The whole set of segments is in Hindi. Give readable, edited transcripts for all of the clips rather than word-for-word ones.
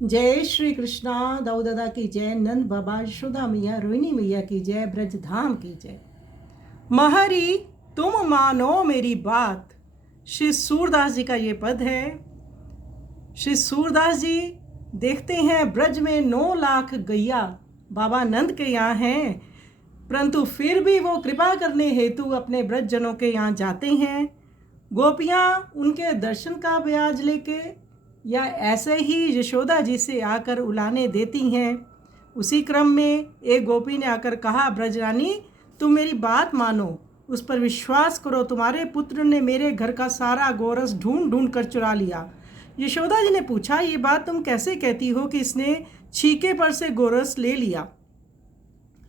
जय श्री कृष्णा। दाऊ दादा की जय, नंद बाबा, यशोदा मैया, रोहिणी मैया की जय, ब्रज धाम की जय। महरी तुम मानो मेरी बात, श्री सूरदास जी का ये पद है। श्री सूरदास जी देखते हैं ब्रज में 9 लाख गैया बाबा नंद के यहाँ हैं, परंतु फिर भी वो कृपा करने हेतु अपने ब्रज जनों के यहाँ जाते हैं। गोपियाँ उनके दर्शन का ब्याज लेके या ऐसे ही यशोदा जी से आकर उलाने देती हैं। उसी क्रम में एक गोपी ने आकर कहा, ब्रजरानी तुम मेरी बात मानो, उस पर विश्वास करो, तुम्हारे पुत्र ने मेरे घर का सारा गोरस ढूंढ ढूंढ कर चुरा लिया। यशोदा जी ने पूछा, ये बात तुम कैसे कहती हो कि इसने छीके पर से गोरस ले लिया?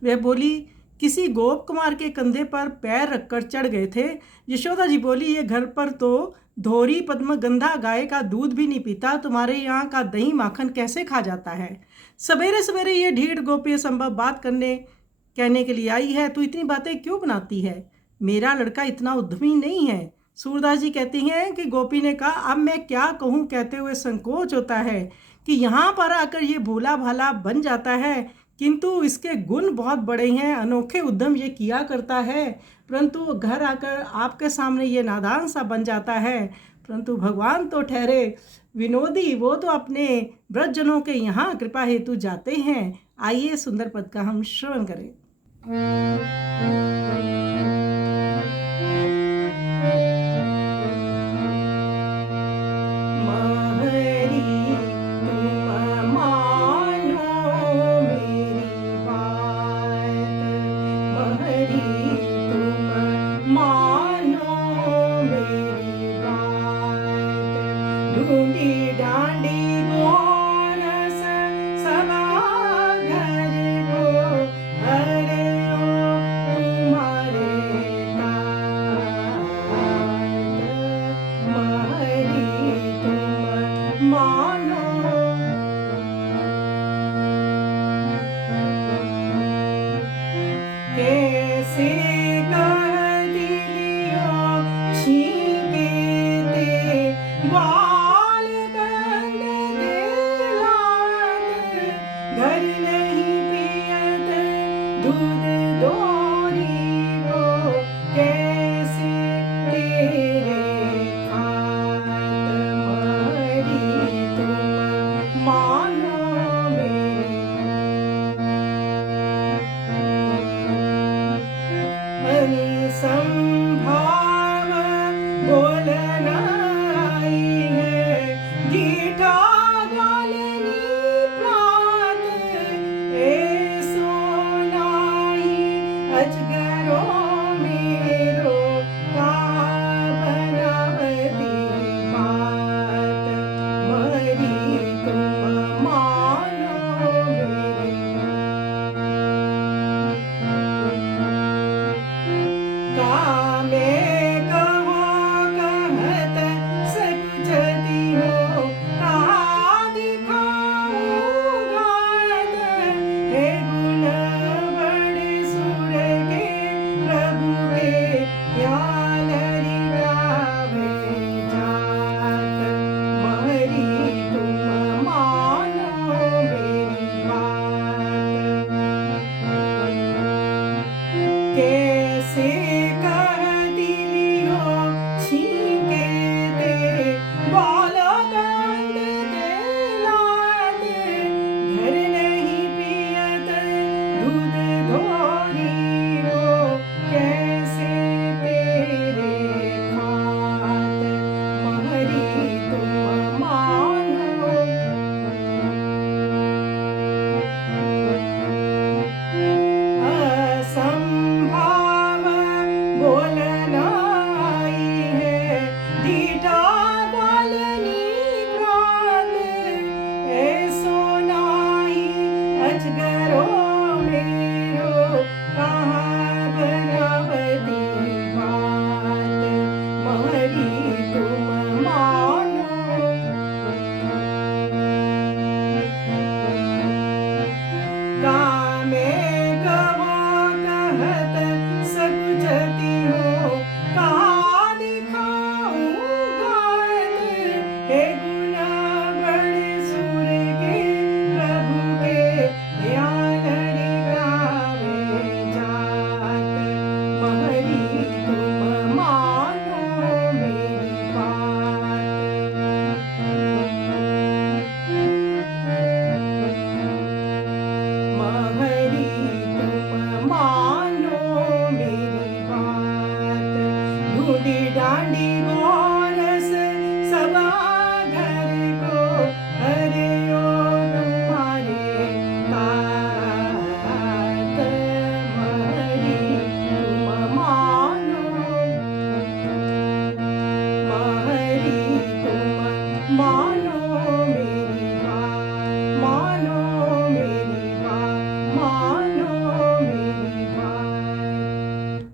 वह बोली, किसी गोप कुमार के कंधे पर पैर रखकर चढ़ गए थे। यशोदा जी बोली, ये घर पर तो धोरी पद्मगंधा गाय का दूध भी नहीं पीता, तुम्हारे यहाँ का दही माखन कैसे खा जाता है? सवेरे सवेरे ये ढीठ गोपी संभव बात कहने के लिए आई है, तू इतनी बातें क्यों बनाती है? मेरा लड़का इतना उद्यमी नहीं है। सूरदास जी कहती हैं कि गोपी ने कहा, अब मैं क्या कहूँ कहते हुए संकोच होता है कि यहाँ पर आकर ये भोला भाला बन जाता है, किंतु इसके गुण बहुत बड़े हैं, अनोखे उद्यम ये किया करता है, परंतु घर आकर आपके सामने ये नादान सा बन जाता है। परंतु भगवान तो ठहरे विनोदी, वो तो अपने ब्रजजनों के यहाँ कृपा हेतु जाते हैं। आइए सुंदर पद का हम श्रवण करें। ढूंढी डांडी गोरस सगा घर को, हरे ओ तुम्हारे महरी तुम मानो। कैसे कह दिलियो छीके ते बाल कंद दिलात, घर नहीं पियत दूध दोरी को, कैसे तेरे खात महरी तुम मानो मेरी। मन संभाव बोलना आई है, गीठा गालनी प्रात, ऐसो नाही अजगरो मेरो का बनावती बात, मरी तुम मानो मेरी। कामे कहो कहत सकुचती हो, कहा दिखाऊं गात, हे गुण बड़े सुर के प्रभु के, ज्ञान रिगावे जात, महरी तुम मानो मेरी बात। कैसे कह दिलियो छीके ते बाल कंद दिलात, घर नहीं पियत दूध दोरी को, कैसे तेरे खात महरी तुम मानो। असंभाव बोलना आई है, गीठा गालनी प्रात, ऐसो नाही अजगरो में